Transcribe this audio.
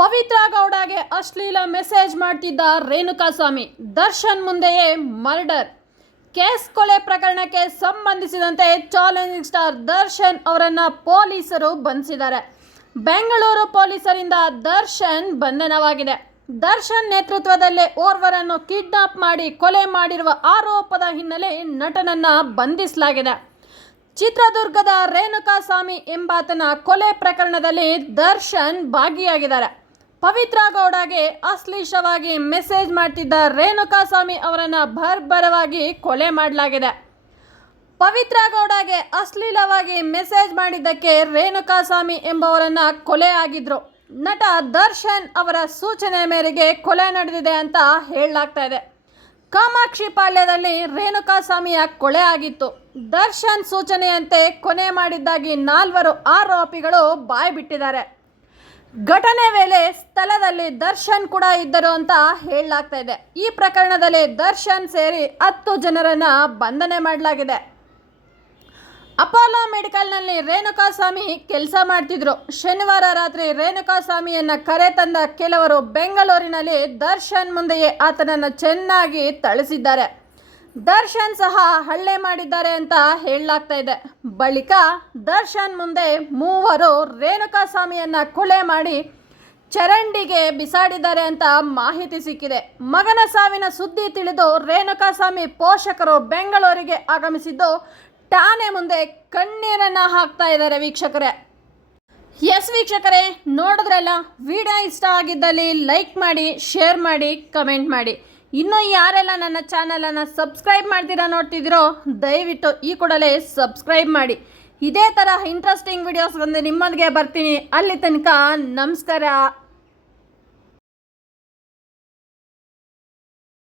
ಪವಿತ್ರ ಗೌಡಗೆ ಅಶ್ಲೀಲ ಮೆಸೇಜ್ ಮಾಡ್ತಿದ್ದ ರೇಣುಕಾಸ್ವಾಮಿ ದರ್ಶನ್ ಮುಂದೆಯೇ ಮರ್ಡರ್. ಕೇಸ್ ಕೊಲೆ ಪ್ರಕರಣಕ್ಕೆ ಸಂಬಂಧಿಸಿದಂತೆ ಚಾಲೆಂಜಿಂಗ್ ಸ್ಟಾರ್ ದರ್ಶನ್ ಅವರನ್ನ ಪೊಲೀಸರು ಬಂಧಿಸಿದ್ದಾರೆ. ಬೆಂಗಳೂರು ಪೊಲೀಸರಿಂದ ದರ್ಶನ್ ಬಂಧನವಾಗಿದೆ. ದರ್ಶನ್ ನೇತೃತ್ವದಲ್ಲಿ ಓರ್ವರನ್ನು ಕಿಡ್ನಾಪ್ ಮಾಡಿ ಕೊಲೆ ಮಾಡಿರುವ ಆರೋಪದ ಹಿನ್ನೆಲೆ ನಟನನ್ನ ಬಂಧಿಸಲಾಗಿದೆ. ಚಿತ್ರದುರ್ಗದ ರೇಣುಕಾಸ್ವಾಮಿ ಎಂಬಾತನ ಕೊಲೆ ಪ್ರಕರಣದಲ್ಲಿ ದರ್ಶನ್ ಭಾಗಿಯಾಗಿದ್ದಾರೆ. ಪವಿತ್ರ ಗೌಡಗೆ ಅಶ್ಲೀಷವಾಗಿ ಮೆಸೇಜ್ ಮಾಡ್ತಿದ್ದ ರೇಣುಕಾಸ್ವಾಮಿ ಅವರನ್ನ ಭರ್ಭರವಾಗಿ ಕೊಲೆ ಮಾಡಲಾಗಿದೆ. ಪವಿತ್ರ ಗೌಡಗೆ ಅಶ್ಲೀಲವಾಗಿ ಮೆಸೇಜ್ ಮಾಡಿದ್ದಕ್ಕೆ ರೇಣುಕಾಸ್ವಾಮಿ ಎಂಬವರನ್ನ ಕೊಲೆ ಆಗಿದ್ರು. ನಟ ದರ್ಶನ್ ಅವರ ಸೂಚನೆ ಮೇರೆಗೆ ಕೊಲೆ ನಡೆದಿದೆ ಅಂತ ಹೇಳಲಾಗ್ತಾ ಇದೆ. ಕಾಮಾಕ್ಷಿ ಪಾಳ್ಯದಲ್ಲಿ ರೇಣುಕಾಸ್ವಾಮಿಯ ಕೊಲೆ ಆಗಿತ್ತು. ದರ್ಶನ್ ಸೂಚನೆಯಂತೆ ಕೊನೆ ಮಾಡಿದ್ದಾಗಿ ನಾಲ್ವರು ಆರೋಪಿಗಳು ಬಾಯ್ ಬಿಟ್ಟಿದ್ದಾರೆ ಘಟನೆ ವೇಳೆ ಸ್ಥಳದಲ್ಲಿ ದರ್ಶನ್ ಕೂಡ ಇದ್ದರು ಅಂತ ಹೇಳಲಾಗ್ತಾ ಇದೆ. ಈ ಪ್ರಕರಣದಲ್ಲಿ ದರ್ಶನ್ ಸೇರಿ ಹತ್ತು ಜನರನ್ನ ಬಂಧನೆ ಮಾಡಲಾಗಿದೆ. ಅಪೋಲೋ ಮೆಡಿಕಲ್ನಲ್ಲಿ ರೇಣುಕಾಸ್ವಾಮಿ ಕೆಲಸ ಮಾಡ್ತಿದ್ರು. ಶನಿವಾರ ರಾತ್ರಿ ರೇಣುಕಾಸ್ವಾಮಿಯನ್ನ ಕರೆ ತಂದ ಕೆಲವರು ಬೆಂಗಳೂರಿನಲ್ಲಿ ದರ್ಶನ್ ಮುಂದೆಯೇ ಆತನನ್ನು ಚೆನ್ನಾಗಿ ಥಳಿಸಿದ್ದಾರೆ. ದರ್ಶನ್ ಸಹ ಹಳ್ಳೆ ಮಾಡಿದ್ದಾರೆ ಅಂತ ಹೇಳಲಾಗ್ತಾ ಇದೆ. ಬಳಿಕ ದರ್ಶನ್ ಮುಂದೆ ಮೂವರು ರೇಣುಕಾಸ್ವಾಮಿಯನ್ನ ಕೊಲೆ ಮಾಡಿ ಚರಂಡಿಗೆ ಬಿಸಾಡಿದ್ದಾರೆ ಅಂತ ಮಾಹಿತಿ ಸಿಕ್ಕಿದೆ. ಮಗನ ಸಾವಿನ ಸುದ್ದಿ ತಿಳಿದು ರೇಣುಕಾಸ್ವಾಮಿ ಪೋಷಕರು ಬೆಂಗಳೂರಿಗೆ ಆಗಮಿಸಿದ್ದು ಠಾಣೆ ಮುಂದೆ ಕಣ್ಣೀರನ್ನು ಹಾಕ್ತಾ ಇದ್ದಾರೆ ವೀಕ್ಷಕರೇ. ಎಸ್ ವೀಕ್ಷಕರೇ, ನೋಡಿದ್ರಲ್ಲ, ವಿಡಿಯೋ ಇಷ್ಟ ಆಗಿದ್ದಲ್ಲಿ ಲೈಕ್ ಮಾಡಿ, ಶೇರ್ ಮಾಡಿ, ಕಮೆಂಟ್ ಮಾಡಿ. ಇನ್ನೂ ಯಾರೆಲ್ಲ ನನ್ನ ಚಾನಲನ್ನು ಸಬ್ಸ್ಕ್ರೈಬ್ ಮಾಡ್ತೀರಾ ನೋಡ್ತಿದ್ದೀರೋ, ದಯವಿಟ್ಟು ಈ ಕೂಡಲೇ ಸಬ್ಸ್ಕ್ರೈಬ್ ಮಾಡಿ. ಇದೇ ಥರ ಇಂಟ್ರೆಸ್ಟಿಂಗ್ ವಿಡಿಯೋಸ್ ಬಂದು ನಿಮ್ಮೊಂದಿಗೆ ಬರ್ತೀನಿ. ಅಲ್ಲಿ ತನಕ ನಮಸ್ಕಾರ.